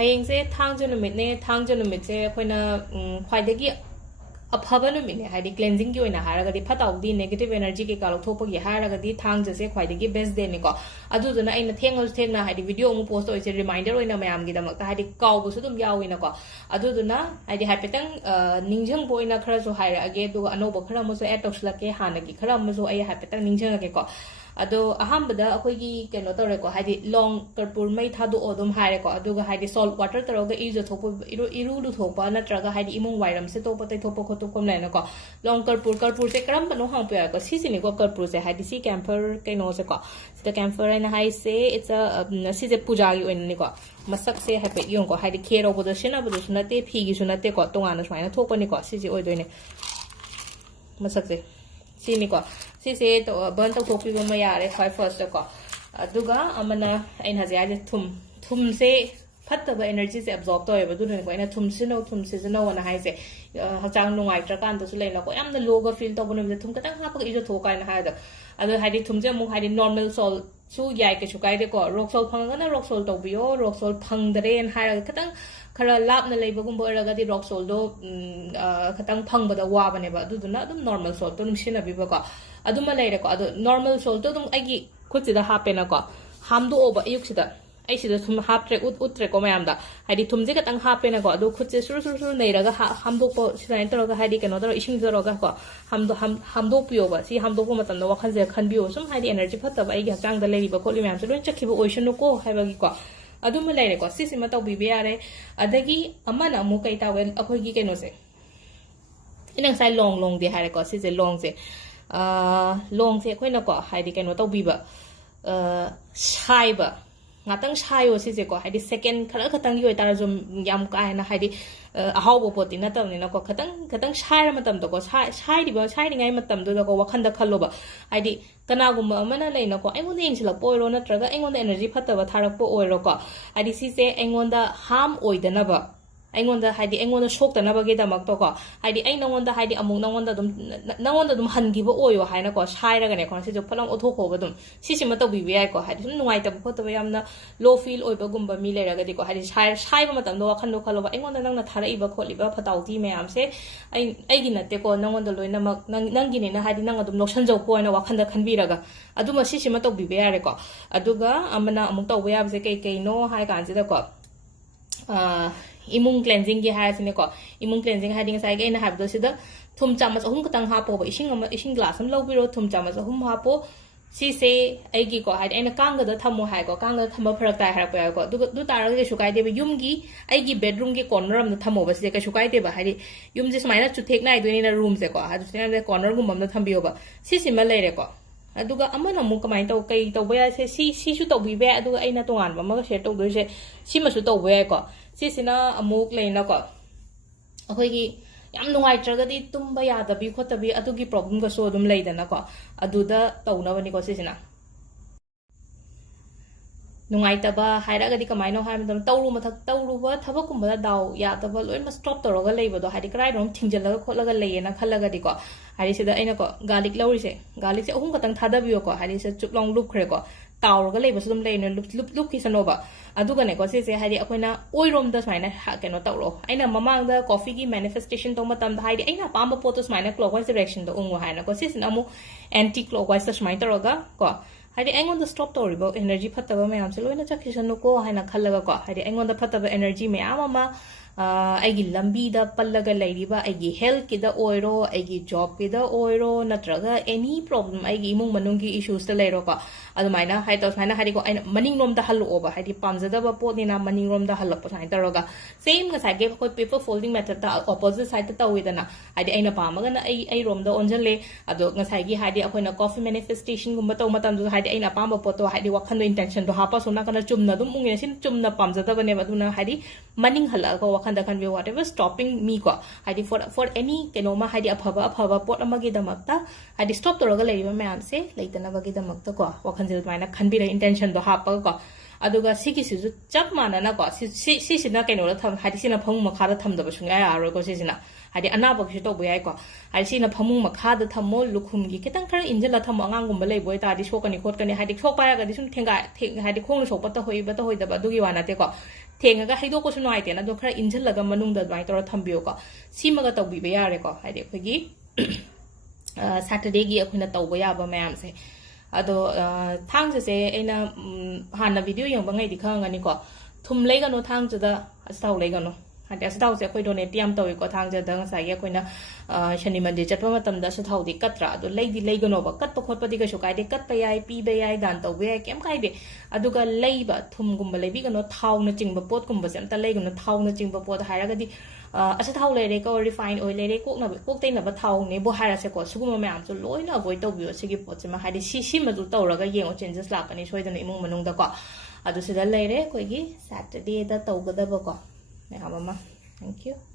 ꯍꯌꯦꯡꯁꯦ ꯊꯥꯡꯖ ꯅꯨꯃꯤꯠꯅꯦ ꯊꯥꯡꯖ ꯅꯨꯃꯤꯠꯁꯦ ꯑꯩꯈꯣꯏꯅ ꯈ꯭ꯋꯥꯏꯗꯒꯤ ꯑꯐꯕ ꯅꯨꯃꯤꯠꯅꯦ ꯍꯥꯏꯗꯤ ꯀ꯭ꯂꯦꯟꯖꯤꯡꯒꯤ ꯑꯣꯏꯅ ꯍꯥꯏꯔꯒꯗꯤ ꯐꯠꯇꯕꯗꯤ ꯅꯦꯒꯦꯇꯤቭ एनर्जी ꯀꯩꯀꯥ ꯂꯧꯊꯣꯛꯄꯒꯤ ꯍꯥꯏꯔꯒꯗꯤ ꯊꯥꯡꯖꯁꯦ ꯈ꯭ꯋꯥꯏꯗꯒꯤ ꯕꯦꯁ ꯗꯦꯅꯤꯀꯣ ꯑꯗꯨꯗꯨꯅ ꯑꯩꯅ ꯊꯦꯡꯉꯁꯨ ꯊꯦꯡꯅ ꯍꯥꯏꯗꯤ ꯚꯤꯗꯤꯑꯣ ꯑꯃꯨꯛ ꯄꯣꯁꯠ ꯇꯧꯔꯤꯁꯦ ꯔꯤꯃꯥꯏꯟꯗꯔ ꯑꯣꯏꯅ ꯃꯌꯥꯝꯒꯤꯗꯃꯛꯇ ꯍꯥꯏꯗꯤ ꯀꯥꯎꯕꯁꯨ ꯑꯗꯨꯝ ꯌꯥꯎꯋꯤꯅꯀꯣ ꯑꯗꯨꯗꯨꯅ ꯍꯥꯏꯗꯤ ꯍꯥꯏꯐꯦꯠꯇꯪ ꯅꯤꯡꯁꯤꯡꯕ ꯑꯣꯏꯅ ꯈꯔꯁꯨ ꯍꯥꯏꯔꯛꯑꯒꯦ ꯑꯗꯨꯒ ꯑꯅꯧꯕ ꯈꯔ ꯑꯃꯁꯨ ꯑꯦꯗ ꯇꯧꯁꯤꯜꯂꯛꯀꯦ ꯍꯥꯟꯅꯒꯤ ꯈꯔ ꯑꯃꯁꯨ ꯑꯩ ꯍꯥꯏꯐꯦꯠꯇꯪ ꯅꯤꯡꯁꯤꯡꯉꯒꯦꯀꯣ ꯑꯗꯣ ꯑꯍꯥꯟꯕꯗ ꯑꯩꯈꯣꯏꯒꯤ ꯀꯩꯅꯣ ꯇꯧꯔꯦꯀꯣ ꯍꯥꯏꯗꯤ ꯂꯣꯡ ꯀꯔꯄꯨꯔ ꯃꯩ ꯊꯥꯗꯣꯛꯑꯣ ꯑꯗꯨꯝ ꯍꯥꯏꯔꯦꯀꯣ ꯑꯗꯨꯒ ꯍꯥꯏꯗꯤ ꯁꯣꯜꯠ ꯋꯥꯇꯔ ꯇꯧꯔꯒ ꯏꯔꯨ ꯂꯨꯊꯣꯛꯄ ꯅꯠꯇ꯭ꯔꯒ ꯍꯥꯏꯗꯤ ꯏꯃꯨꯡ ꯋꯥꯏꯔꯝꯁꯦ ꯇꯣꯛꯄ ꯇꯩꯊꯣꯛꯄ ꯈꯣꯠꯇꯣꯛꯄ ꯂꯩꯅꯀꯣ ꯂꯣꯡ ꯀꯔꯄꯨꯔꯁꯦ ꯀꯔꯝꯕꯅꯣ ꯍꯪꯉꯛꯄ ꯌꯥꯏꯀꯣ ꯁꯤꯁꯤꯅꯤꯀꯣ ꯀꯔꯄꯨꯔꯁꯦ ꯍꯥꯏꯗꯤ ꯁꯤ ꯀꯦꯝꯐꯔ ꯀꯩꯅꯣꯁꯦꯀꯣ ꯁꯤꯗ ꯀꯦꯝꯐꯔ ꯍꯥꯏꯅ ꯍꯥꯏꯁꯦ ꯁꯤꯁꯦ ꯄꯨꯖꯥꯒꯤ ꯑꯣꯏꯅꯅꯤꯀꯣ ꯃꯁꯛꯁꯦ ꯍꯥꯏꯐꯦꯠ ꯌꯦꯡꯉꯨꯀꯣ ꯍꯥꯏꯗꯤ ꯈꯦꯔꯧꯕꯗ ꯁꯤꯖꯤꯟꯅꯕꯗꯨꯁꯨ ꯅꯠꯇꯦ ꯐꯤꯒꯤꯁꯨ ꯅꯠꯇꯦꯀꯣ ꯇꯣꯉꯥꯟꯅ ꯁꯨꯃꯥꯏꯅ ꯊꯣꯛꯄꯅꯤꯀꯣ ꯁꯤꯁꯦ ꯑꯣꯏꯗꯣꯏꯅꯦ ꯃꯁꯛꯁꯦ ꯁꯤꯅꯤꯀꯣ ꯁꯤꯁꯦ ꯕꯔꯟ ꯇꯧꯊꯣꯛꯄꯤꯕ ꯑꯃ ꯌꯥꯔꯦ ꯈ꯭ꯋꯥꯏ ꯐꯥꯔꯁꯇꯀꯣ ꯑꯗꯨꯒ ꯑꯃꯅ ꯑꯩꯅ ꯍꯧꯖꯤꯛ ꯍꯥꯏꯁꯦ ꯊꯨꯝꯁꯦ ꯐꯠꯇꯕ ꯑꯦꯅꯔꯖꯤꯁꯦ ꯑꯦꯕꯖꯣꯔꯕ ꯇꯧꯋꯦꯕ ꯑꯗꯨꯅꯅꯦꯀꯣ ꯑꯩꯅ ꯊꯨꯝ ꯁꯤꯖꯤꯟꯅꯧꯑꯅ ꯍꯥꯏꯁꯦ ꯍꯛꯆꯥꯡ ꯅꯨꯡꯉꯥꯏꯇ꯭ꯔꯀꯥꯟꯗꯁꯨ ꯂꯩꯅꯀꯣ ꯌꯥꯝꯅ ꯂꯣꯒ ꯐꯤꯜ ꯇꯧꯕ ꯅꯨꯃꯤꯠꯇ ꯊꯨꯝ ꯈꯤꯇꯪ ꯍꯥꯞꯄꯒ ꯏꯖꯊꯣꯛꯑꯣ ꯀꯥꯏꯅ ꯍꯥꯏꯗꯣ ꯑꯗꯣ ꯍꯥꯏꯗꯤ ꯊꯨꯝꯁꯦ ꯑꯃꯨꯛ ꯍꯥꯏꯗꯤ ꯅꯣꯔꯃꯦꯜ ꯁꯣꯜꯁꯨ ꯌꯥꯏ ꯀꯩꯁꯨ ꯀꯥꯏꯗꯦꯀꯣ ꯔꯣꯛ ꯁꯣꯜ ꯐꯪꯉꯒꯅ ꯔꯣꯛ ꯁꯣꯜ ꯇꯧꯕꯤꯌꯣ ꯔꯣꯛ ꯁꯣꯜ ꯐꯪꯗꯔꯦꯅ ꯍꯥꯏꯔꯒ खतंग खरा लापना लेबगुंबो अरगदी रॉक सोल्डो खतंग फंगबदा वाबनेबा अदुदुना अदुम नॉर्मल सोल्ट तो निमसिनबिबको अदुमा लेरेको अदु नॉर्मल सोल्ट तो अदुम आइगी खुचिदा हापेनाको हामदोबा अयुक्सिदा ऐसिदा थुम हाप्ट्रे उट्रेको मयामदा हाइदि थुमजे खतंग हापेनाको अदु खुचे सुरु सुरु सुरु नैरगा हामदोपो सिनाइन तरोगा हाइदि केनो तरो इसिंग तरोगा को हामदोपियोबा सि हामदोपो मतमदा वखनजे खनबियो सुम हाइदि एनर्जी फत्तबा आइगी हचांगदा लेरिबा खोलि मयामसे लोइन चखिबो ओइसनुको हाइबागिको अदुम लेरेको सिसिमा तौबिबे यारे अदगी अमना अमु कई तावे अखोइगी केनोसे इनंग साइ लोंग दे हारेको सिसे लोंग से अखोइनको हाइदि केनो तौबिबा साइबा ngatang sayo sise ko haidi second khara khatang yoi tar zum yam ka na haidi ahawbo poti na tam ni na ko khatang sai matam to ko sai di ngai matam do ko wakhan da khallo ba haidi kana gum amana lei na ko aingon ing silak poiro na traga aingon energy phatta ba tharak po oiro ko haidi sise aingon da harm oidana ba aingon da haidi aingon da shok ta na ba ge da mak to ko haidi ai nangon da haidi amung nangon da dum hangi ba oyo haina ko sai ra ga ne ko si jo phalam otho ko ba dum sisi ma to bi bi ai ko haidi sum nuai ta ko to ba yamna low feel oi ba gum ba mi le ra ga di ko haidi sai ba matam do wakhan do khalo ba aingon da nang na thara i ba kholi ba phatau ti me am se ai gi na te ko nangon da loina mak nang gi ne na haidi nang adum nokshan jo ko na wakhan da khan bi ra ga aduma sisi ma to bi bi ya re ko aduga amana amuk to ba ya ba se kai no hai kan se da ko इमुंग cleansing की हाय सिने को इमुंग cleansing hiding साइ गे ना हाबदो सिदा थुम चामच अहुम खतंग हापो ब इसिंग glass हम लौबिरो थुम चामच अहुम हापो सिसे आइगी को hide Anna Kong the थमो हाय को कांग द थम फरक ताय हारप याय को दु तारग के सुकाय देबे युम की आइगी बेडरूम के कॉर्नर हम थमो बस के सुकाय देबा हाइदि युम जे समाइना चुथेक नाय दोनि ना रूम से को हादु से कॉर्नर गुम हम थमबियो बा सिसि म लेरे को अदुगा अमन अमु कमाय तो कई तो बया से सिसु तो बिबे अदुगा आइना तोंगान बम शेयर तो दोसे सिमसु तो बया को सिसिना अमुक लेना को अखोइगी याम नुंगाइत्रगदी तुम्बा यादबी खोतबी अदुगी प्रॉब्लम का सो अदुम लेदना को अदुदा तौनबनी को सिसिना नुंगाइतबा हाइरागदी कमाइनो हाइ मतम तौरु मथक तौरुबा थबकुंबदा दाव यादबा लोइन म स्टॉप तौरगा लेबदो हाइदि क्राइ रोम थिंजलगा खोलगा लेयना खलगदी को हाइदि सिदा अइना को गार्लिक लौरिसे गार्लिक से अहुम खतंग थादबियो को हाइदि से चुपलोंग लुपख्रे को ताउरगा लेबसु दम लेने लुप किसनोबा अदुगने को सिसे हाइदि अखोइना ओइरोम द स्माइना केनो तौरो अइना ममांग द कॉफी की मैनिफेस्टेशन तो मतम हाइदि अइना पाम पोतो स्माइना क्लॉकवाइज डायरेक्शन द उंगो हाइना को सिसिना अमु एंटी क्लॉकवाइज स्माइन तौरगा को हाइदि अइंगोन द स्टॉप तौरिबो एनर्जी फत्तबा मयाम से लोइना चखिसनु को हाइना खल्लगा को हाइदि अइंगोन द फत्तबा एनर्जी मयाम अमा आइगी लंबी द पल्लगा लेरिबा आइगी हेल्थ की द ओइरो आइगी जॉब की द ओइरो नत्रगा एनी प्रॉब्लम आइगी इमुंग मनुंगी इश्यूज द लेरो को अदुमाइना हाइतो साइना हाइदि को आइना मनिंग रोम द हल्लो ओबा हाइदि पामजदबा पोनिना मनिंग रोम द हल्लप साइन तरोगा सेम ngसाइ गे कोइ पेपर फोल्डिंग मेथड द ऑपोजिट साइड द तौइदना हाइदि आइना पामगना आई रोम द ओनजले अदो ngसाइ गी हाइदि अखोइना कॉफी मैनिफेस्टेशन गुम तौ मतम दु हाइदि आइना पाम पोतो हाइदि वखन द इंटेंशन दो हापा सोना कना चुमना दुम उंगे सिन चुमना पामजदबने बदुना हाइदि मनिंग हल्ला को वखन द कन whatever stopping me ko haidi for any kenoma haidi afaba pot amagi damakta haidi stop toroga leiba mayam se leitana bagi damakta ko wakhanjil maina khanbira intention do hapa ko aduga sikisisu chap manana ko sisina kainora tham hadi sina phamung makhada thamdaba sunga aro ko sisina hadi anaba ki to boyai ko hadi sina phamung makhada thammo lukhum gi kitang khara injala tham angang gum balai boy ta di sokani khot kani hadi sok pa ga di sum thenga hadi khong sok pata hoi daba dugi wana te ko thenga ga haido ko su noi te na do khara injala ga manung da bai tor thambio ko sima ga tawbi ba yare ko hadi khogi Saturday gi akhuna tawba ya ba mayam se ado Thangja se ena hana video yang bangai di khang ani ko thum lega no Thangja da astaw lega no hadi astaw se khoi donate yam tawi ko Thangja da sa ya khoina shani mande chatwa matam da sa thau di katra ado leidi lega no ba kat khot padi ga sho kai de kat pa yai pi ba yai dan taw ba kem kai de aduga leiba thum gum ba lebi ga no thau na ching ba pot kum ba sem ta lega no thau na ching ba pot ha ra ga di asa thau le ko refine oil le ko na ko te na ba thau ne bo ha ra se ko suguma ma am so loi na avoid taw bi o sigi pot ma hadi si ma du taw ra ga yeng o changes la ka ni soi da na imung manung da ko adu se da le re ko gi Saturday da taw ga da ba ko ne ha mama thank you